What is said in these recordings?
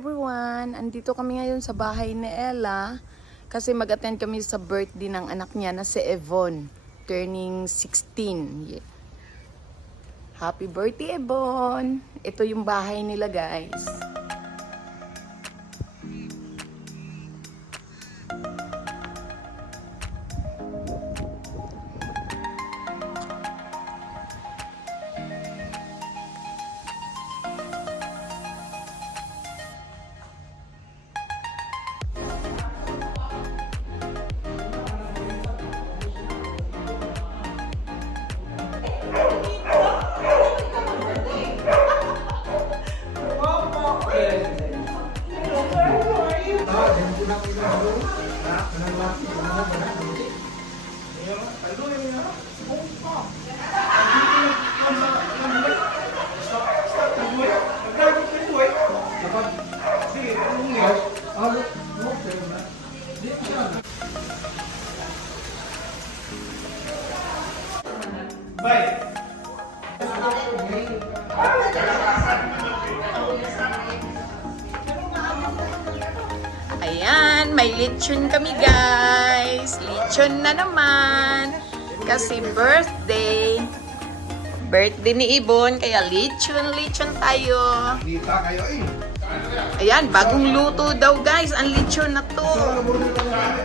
everyone! Andito kami ngayon sa bahay ni Ella kasi mag-attend kami sa birthday ng anak niya na si Evon, turning 16. Yeah. Happy birthday, Evon! Ito yung bahay nila, guys. Ayan, may lechon kami, guys. Lechon na naman. Kasi birthday. Birthday ni Ibon, kaya lechon tayo. Ayan, bagong luto daw, guys. Ang lechon na to.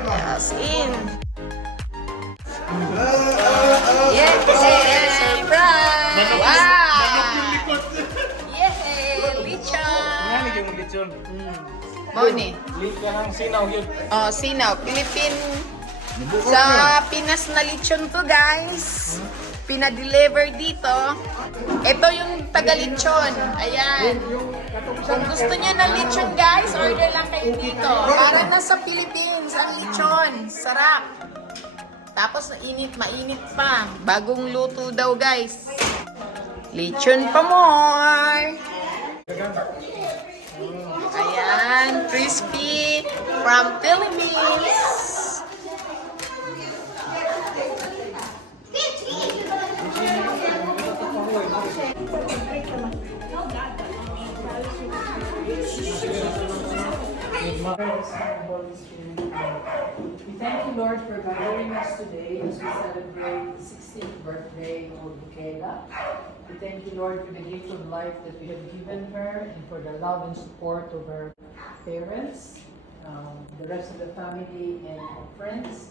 Yes, in. Yes, surprise! Wow! Yay! Lechon! Moni. Sinaw yun. Oh, sinaw. Philippine. Sa Pinas na lechon to, guys. Pina-deliver dito. Ito yung taga-lechon. Ayan. Kung gusto niyo ng lechon, guys, order lang kayo dito. Para na sa Philippines ang lechon. Sarap. Tapos mainit pa. Bagong luto daw, guys. Lechon pa more. Ayan, crispy from Philippines. We thank you, Lord, for gathering us today as we celebrate the 16th birthday of Michaela. We thank you, Lord, for the gift of life that we have given her and for the love and support of her parents, the rest of the family and her friends.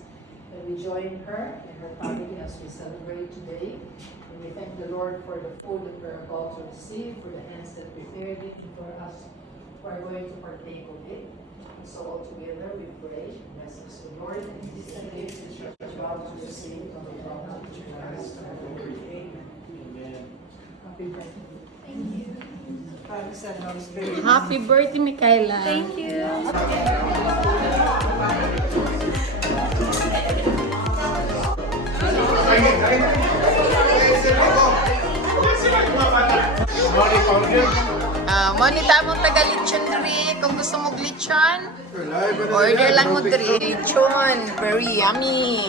And we join her and her family as we celebrate today. And we thank the Lord for the food that we're about to receive, for the hands that prepared it, and for us who are going to partake of it. And so all together we pray, bless us, O Lord, and this is the gift that you are about to receive on the love of Christ. Amen. Happy birthday. Thank you. Happy birthday, Michaela. Thank you. Monita mo taga-lechon diri. Kung gusto mo lechon, order lang mo diri. Lechon, very yummy.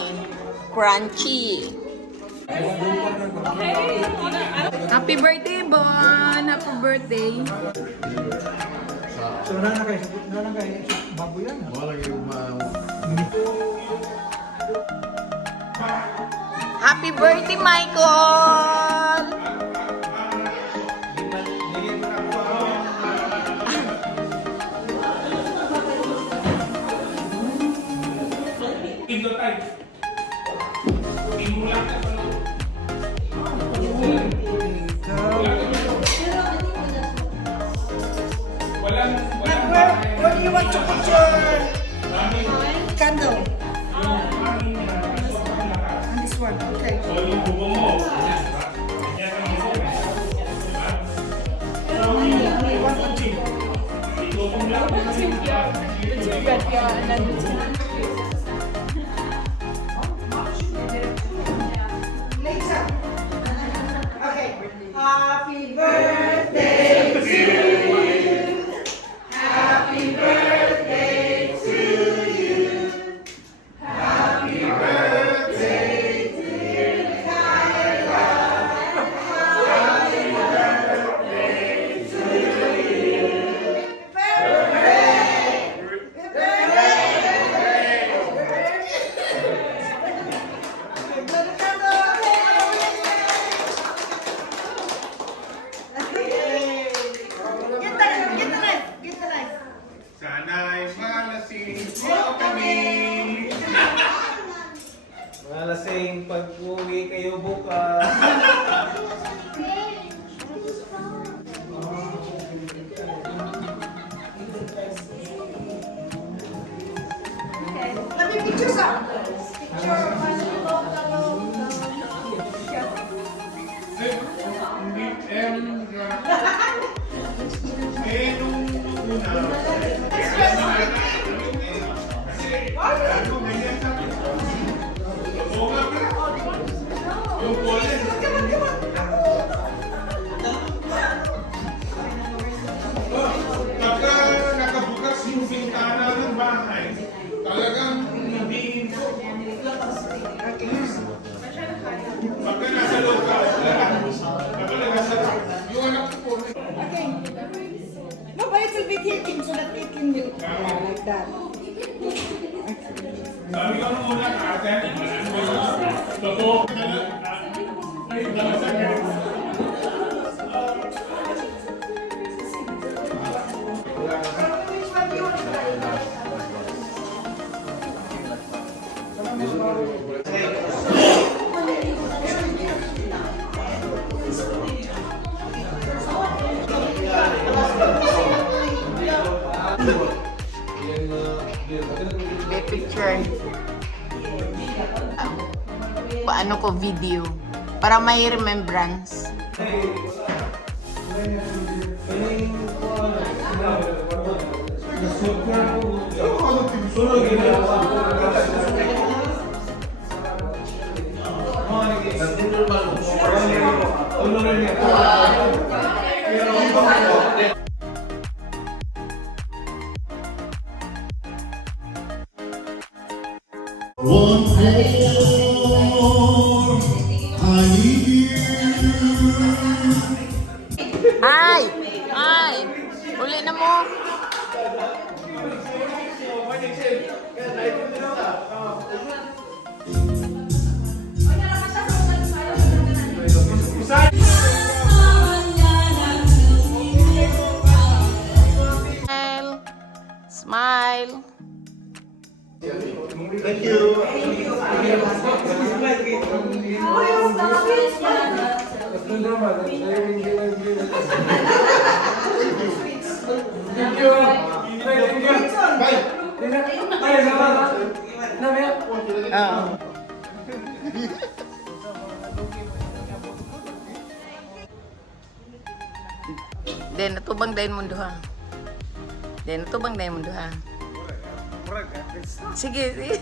Crunchy. Happy birthday, Bon! Happy birthday. So, nanakay baboyan. Happy birthday, Michael! Where do you want to put your candle? On this one, okay. Okay. Happy birthday to you. Happy birthday to you. Happy birthday, dear Kyla. Happy birthday to you. Pagka nakabukas yung bintana ng bahay, talagang hindi ko. Pagka nasa loob ka, pagka nasa loob, yung anak ko po. No, but it will be taken so that it can be like that. Sabi ko nung una, ate, totoo. Ay, dala sa May picture. Paano ko video? Para may remembrance. One more, I need you. Ay! Ay! Uli na mo. Smile. Smile. Oo. Then, natubang dahil mundo ha. Then, natubang dahil mundo ha. Sige, sige.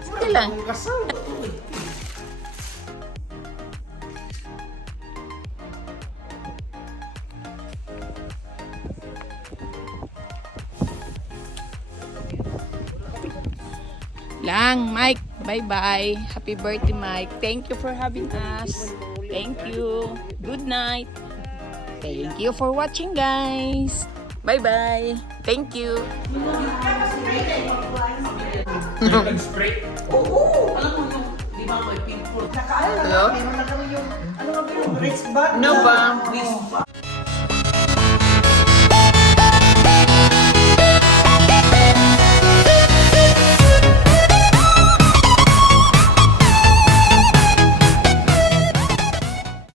Sige lang. Lang, Mike. Bye-bye. Happy birthday, Mike. Thank you for having us. Thank you. Good night. Thank you for watching, guys. Bye-bye. Thank you. Nag-spray. Nakaalala Hello? meron na kami yung, ano nga ba yung wristband? No ba?